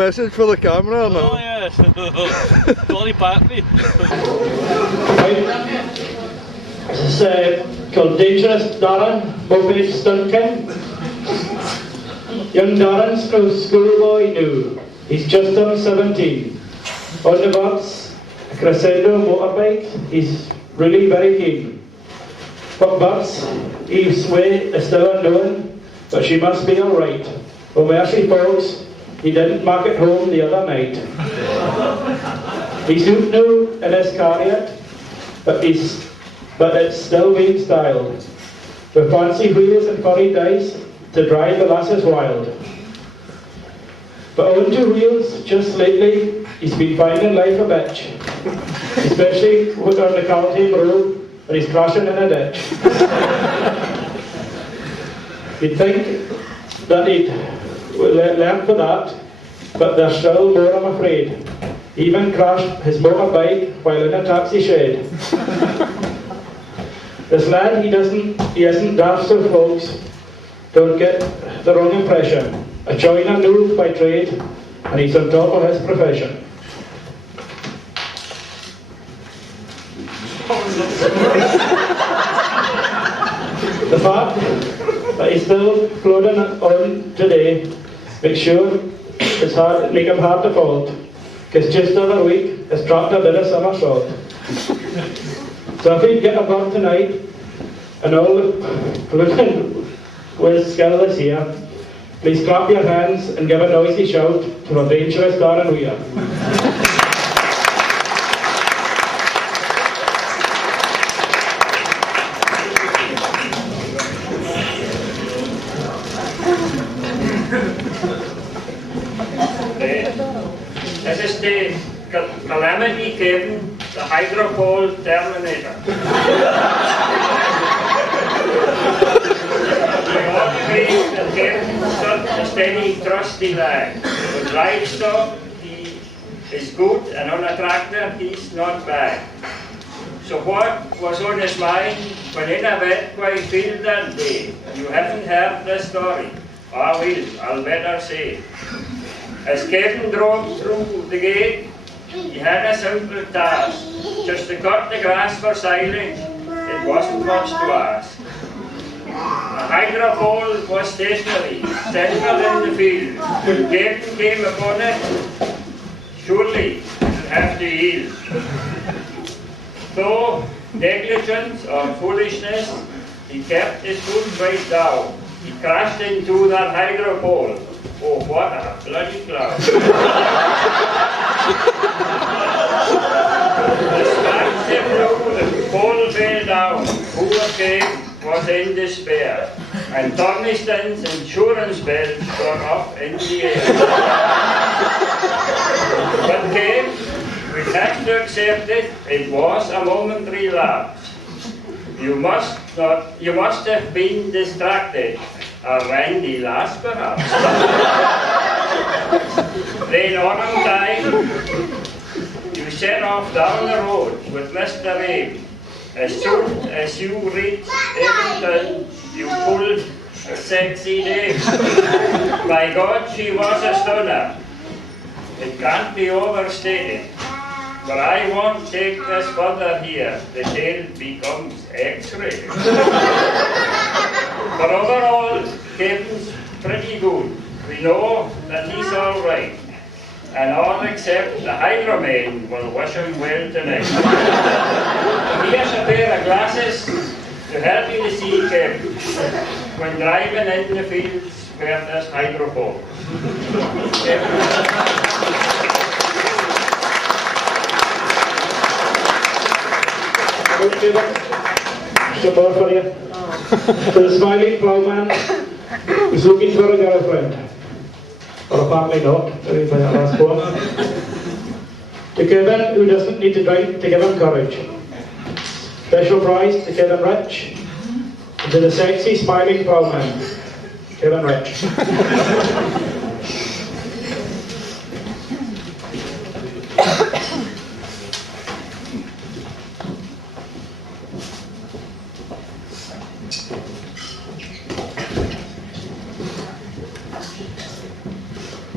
message for the camera or no? Oh yes, Dolly battery. This is called Dangerous Darren, Moped Stunt King. Young Darren's no schoolboy new. He's just turned 17. On the bus, a Crescendo motorbike, he's really very keen. What bus? Eve's way is still unknown, but she must be alright. Oh mercy folks, he didn't mark it home the other night. He's new in his car yet, but it's still being styled. With fancy wheels and funny dice to drive the lasses wild. But on two wheels, just lately, he's been finding life a bitch. Especially on the Carlton road, and he's crashing in a ditch. You'd think that he'd learn for that, but there's still more, I'm afraid. He even crashed his motorbike while in a taxi shed. This lad, he isn't daft, so folks, don't get the wrong impression. A joiner new by trade, and he's on top of his profession. The fact that he's still floating on today makes him hard to fault, because just the other week his tractor did a somersault. So if he'd get aboard tonight, and all the with skill is here, please clap your hands and give a noisy shout to a dangerous Darren Weir. This is the calamity given the hydropole terminator. We all agree that Kevin is such a steady, trusty lad. With livestock, he is good, and on a tractor, he's not bad. So what was on his mind when in a wet quiet field that day? You haven't heard the story. I'll better say. As Kevin drove through the gate, he had a simple task, just to cut the grass for silage. It wasn't much to ask. A hydropole was stationary, central in the field. When Kevin came upon it, surely it would have to yield. Though negligence or foolishness, he kept his foot right down. He crashed into that hydropole. Oh, what a bloody cloud. The sparks flew, the pole fell down. Poor Kevin was in despair, and Tomlinson's insurance bells got up in the air. But Kevin, we have to accept it, it was a momentary lapse. You must have been distracted. Randy last perhaps. Then autumn time, you set off down the road with Mr. Abe. As soon as you reached Edmonton, you pulled a sexy dame. My God, she was a stunner. It can't be overstated. But I won't take this further here. The tale becomes X-ray. But overall, Kevin's pretty good. We know that he's all right. And all except the hydroman will wish him well tonight. Here's a pair of glasses to help you to see Kevin when driving in the fields where there's hydropole. Some more for you. The smiling ploughman is looking for a girlfriend. Or apparently not, by that last one. To Kevin, who doesn't need to drink, to give him courage. Special prize to Kevin Rich. And to the sexy smiling ploughman, Kevin Rich.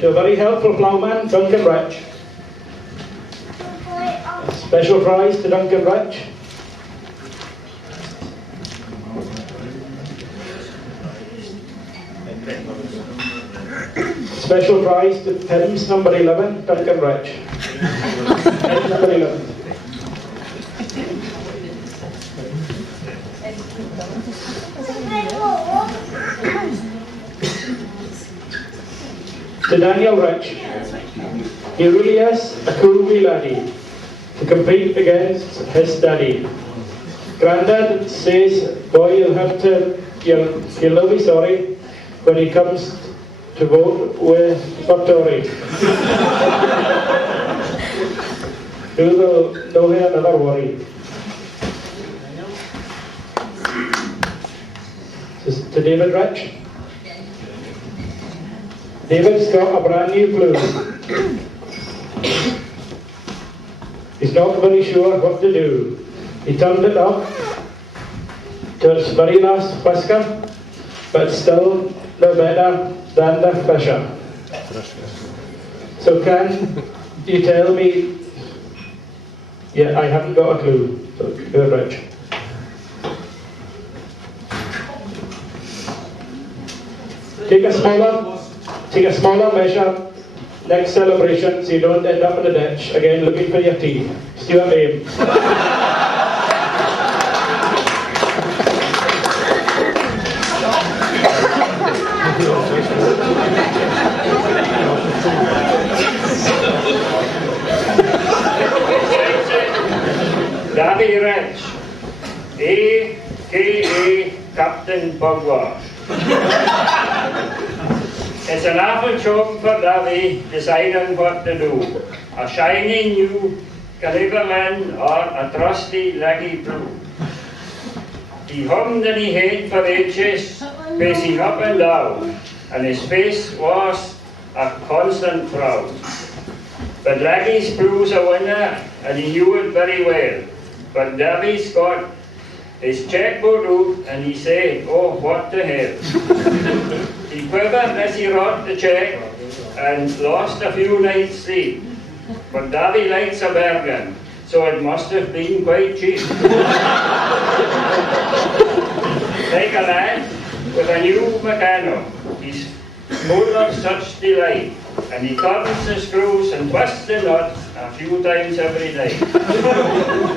To a very helpful ploughman, Duncan Rich. Special prize to Duncan Rich. Special prize to Pims number 11, Duncan Rich. Pims number 11. To Daniel Rich. He really is a cool wee laddie to compete against his daddy. Grandad says, boy, you'll be sorry when he comes to vote with for Tory. You will know him another worry. To David Rich. David's got a brand new Ploughing. He's not very sure what to do. He turned it up to its very last whisker, but still no better than the Fisher. So can you tell me? Yeah, I haven't got a clue. So you're Rich. Take a smaller measure next celebration so you don't end up in the ditch again looking for your tea. Stuart Aim. Davy Rich, a.k.a. Captain Bugwash. It's an awful job for Davy deciding what to do. A shiny new Caliberman or a trusty leggy blue. He hummed and he hid for ages, pacing up and down, and his face was a constant frown. But Leggy's blue's a winner, and he knew it very well. But Davy's got his checkbook out, and he said, oh, what the hell. He quivered as he wrote the check, and lost a few nights' sleep. But Davy likes a bargain, so it must have been quite cheap. Like a lad with a new Meccano, he's full of such delight, and he turns the screws and twists the nuts a few times every night.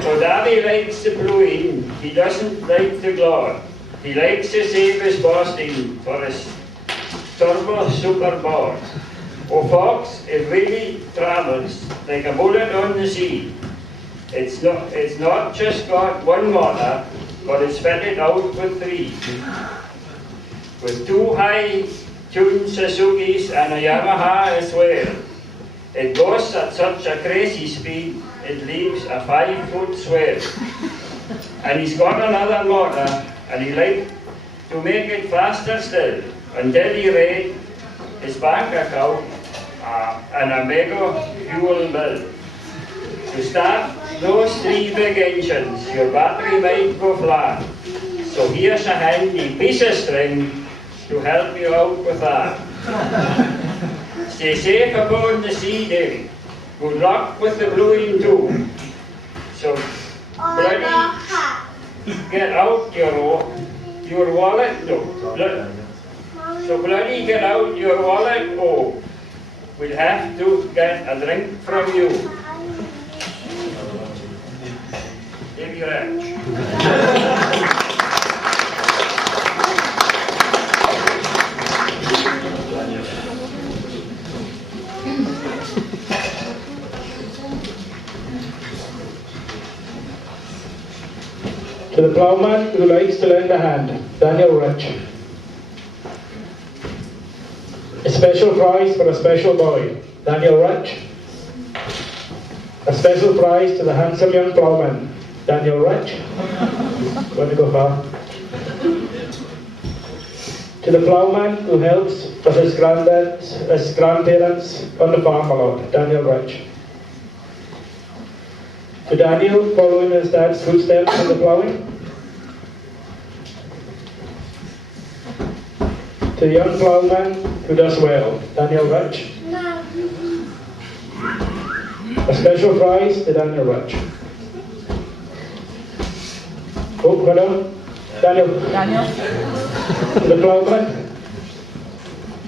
So Davy likes the Ploughing, he doesn't like the glod. He likes to save his Boston for his turbo superboard. Oh folks, it really travels like a bullet on the sea. It's not just got one motor, but it's fitted out with three. With two high-tuned Suzukis and a Yamaha as well. It goes at such a crazy speed, it leaves a 5-foot swell. And he's got another motor, and he likes to make it faster still, until he raid his bank account and a mega fuel bill. To start those three big engines, your battery might go flat. So here's a handy piece of string to help you out with that. Stay safe upon the sea day. Good luck with the Ploughing too. So bloody get out your wallet though. So bloody get out your wallet, oh. We'll have to get a drink from you. Give you a To the ploughman who likes to lend a hand, Daniel Rich. A special prize for a special boy, Daniel Rich. A special prize to the handsome young ploughman, Daniel Rich. Want to go far? To the ploughman who helps with his grandparents on the farm a lot, Daniel Rich. To Daniel, following his dad's footsteps in the ploughing. To the young ploughman who does well, Daniel Rich. A special prize to Daniel Rich. Oh, brother. Daniel. The ploughman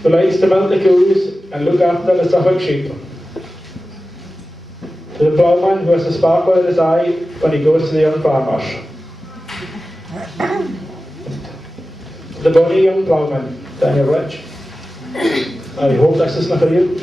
who likes to mount the cows and look after the Suffolk sheep. To the ploughman who has a sparkle in his eye when he goes to the young farmers. To the bonny young ploughman, Daniel Rich. I hope this is not for you.